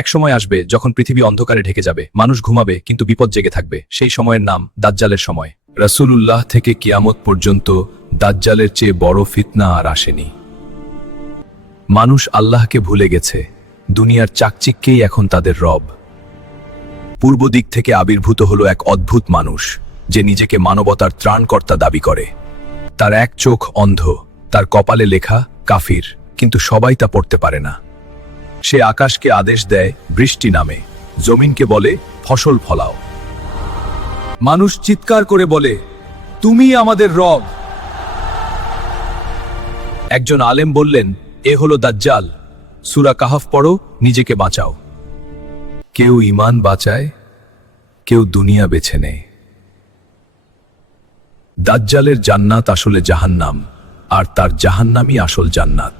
এক সময় আসবে যখন পৃথিবী অন্ধকারে ঢেকে যাবে, মানুষ ঘুমাবে কিন্তু বিপদ জেগে থাকবে। সেই সময়ের নাম দাজ্জালের সময়। রাসূলুল্লাহ থেকে কিয়ামত পর্যন্ত দাজ্জালের চেয়ে বড় ফিতনা আর আসেনি। মানুষ আল্লাহকে ভুলে গেছে, দুনিয়ার চাকচিক্যেই এখন তাদের রব। পূর্ব দিক থেকে আবির্ভূত হলো এক অদ্ভুত মানুষ, যে নিজেকে মানবতার ত্রাণকর্তা দাবি করে। তার এক চোখ অন্ধ, তার কপালে লেখা কাফির, কিন্তু সবাই তা পড়তে পারে না। সে আকাশকে আদেশ দেয় বৃষ্টি নামে, জমিনকে বলে ফসল ফলাও। মানুষ চিৎকার করে বলে, তুমি আমাদের রব। একজন আলেম বললেন, এ হলো দাজ্জাল, সূরা কাহফ পড়ো, নিজেকে বাঁচাও। কেউ ঈমান বাঁচায়, কেউ দুনিয়া বেছে নেয়। দাজ্জালের জান্নাত আসলে জাহান্নাম, আর তার জাহান্নামই আসল জান্নাত।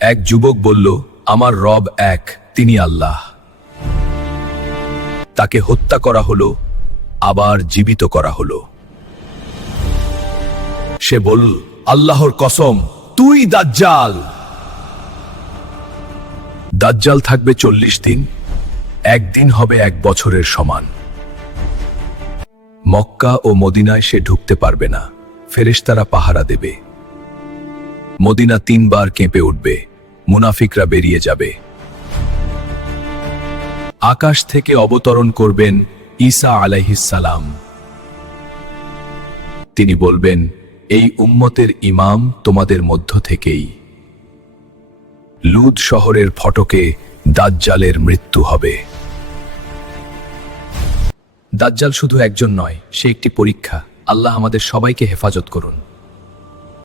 এক যুবক বলল, আমার রব এক, তিনি আল্লাহ। তাকে হত্যা করা হলো, আবার জীবিত করা হলো। সে বলল, আল্লাহর কসম, তুই দাজ্জাল। দাজ্জাল থাকবে 40 দিন, একদিন হবে 1 বছরের সমান। মক্কা ও মদিনায় সে ঢুকতে পারবে না, ফেরেশতারা পাহারা দেবে। মদিনা 3 বার কেঁপে উঠবে, মুনাফিকরা বেরিয়ে যাবে। আকাশ থেকে অবতরণ করবেন ঈসা আলাইহিস সালাম। তিনি বলবেন, এই উম্মতের ইমাম তোমাদের মধ্য থেকেই। লুদ শহরের ফটকে দাজ্জালের মৃত্যু হবে। দাজ্জাল শুধু একজন নয়, সে একটি পরীক্ষা। আল্লাহ আমাদের সবাইকে হেফাজত করুন।